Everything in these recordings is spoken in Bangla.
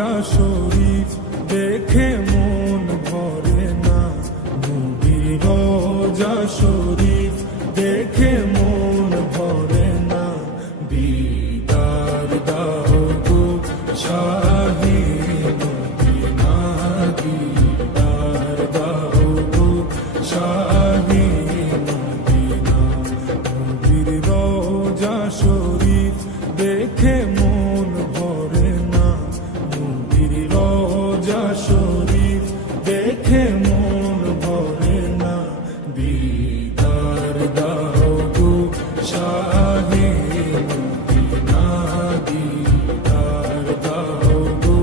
রোজা শরীফ দেখে মন ভরে না, নবীর রোজা শরীফ দেখে মন ভরে না। দিদার দাও গো শাহে মদিনা, দিদার দাও গো শাহে মদিনা। নবীর রোজা শরীফ দেখে মন ভরে না, নবীর রোজা শরীফ দেখে মন ভরে না। দিদার দাও গো শাহে মদিনা, দিদার দাও গো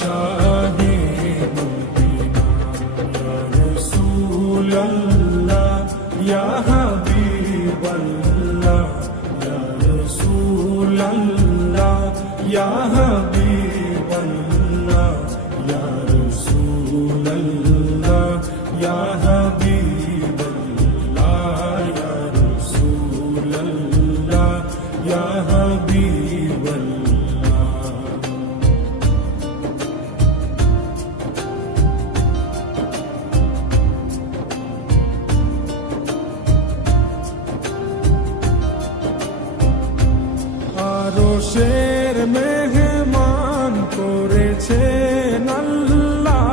শাহে মদিনা। ইয়া রাসূলাল্লাহ ইয়া হাবিবাল্লাহ, ইয়া রাসূলাল্লাহ ইয়া হাবিবাল্লাহ, ইয়া রাসূলাল্লাহ ইয়া হাবিবাল্লাহ, ইয়া রাসূলাল্লাহ ইয়া হাবিবাল্লাহ। আরশের মেহমান করেছেন আল্লাহ,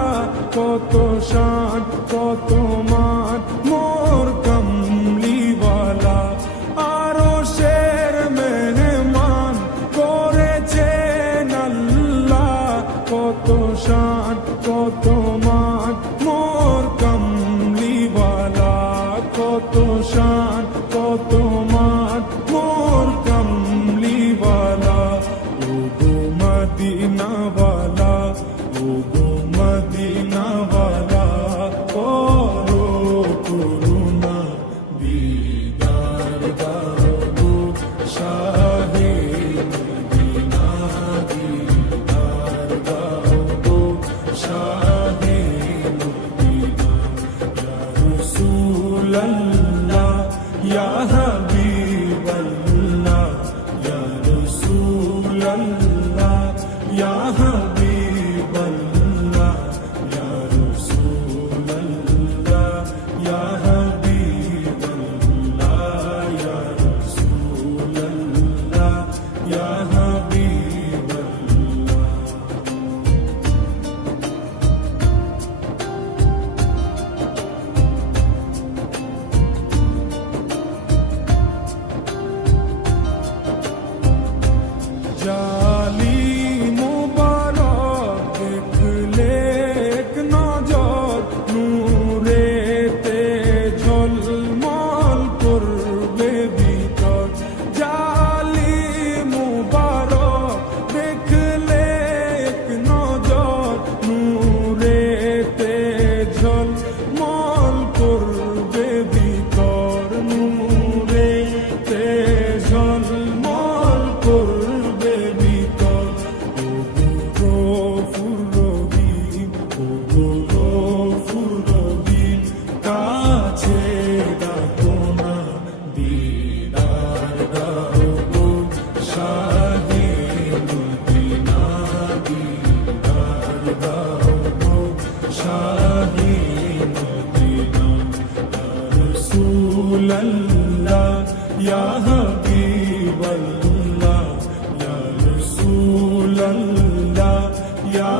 কত শান কত মান মোর কামলিওয়ালা। আরশের মেহমান করেছেন আল্লাহ, কত শান কত মান মোর কামলিওয়ালা, কত শান কত মান মোর কামলিওয়ালা। ও গো মদিনাওয়ালা, ও গো মদিনাওয়ালা, করো করুণা। দিদার দাও গো শাহে মদিনা, দিদার দাও গো শাহে মদিনা। ইয়া রাসূলাল্লাহ ইয়া হাবিবাল্লাহ, ইয়া রাসূলাল্লাহ ইয়া হাবিবাল্লাহ, ইয়া রাসূলাল্লাহ ইয়া হাবিবাল্লাহ, ইয়া রাসূলাল্লাহ ইয়া হাবিবাল্লাহ। জালি মুবারক দেখলে এক নজর, নূরেতে ঝলমল করবে ভিতর। জালি মুবারক দেখলে এক নজর, নূরেতে ঝলমল করবে ভিতর, নূরেতে ঝলমল করবে ভিতর। ও গো গফুর রহিম, ও গো গফুর রহিম, কাছে ডাকো না। দিদার দাও গো শাহে মদিনা, দিদার দাও গো শাহে মদিনা। ইয়া রাসূলাল্লাহ ইয়া হাবিবাল্লাহ, ইয়া রাসূলাল্লাহ ইয়া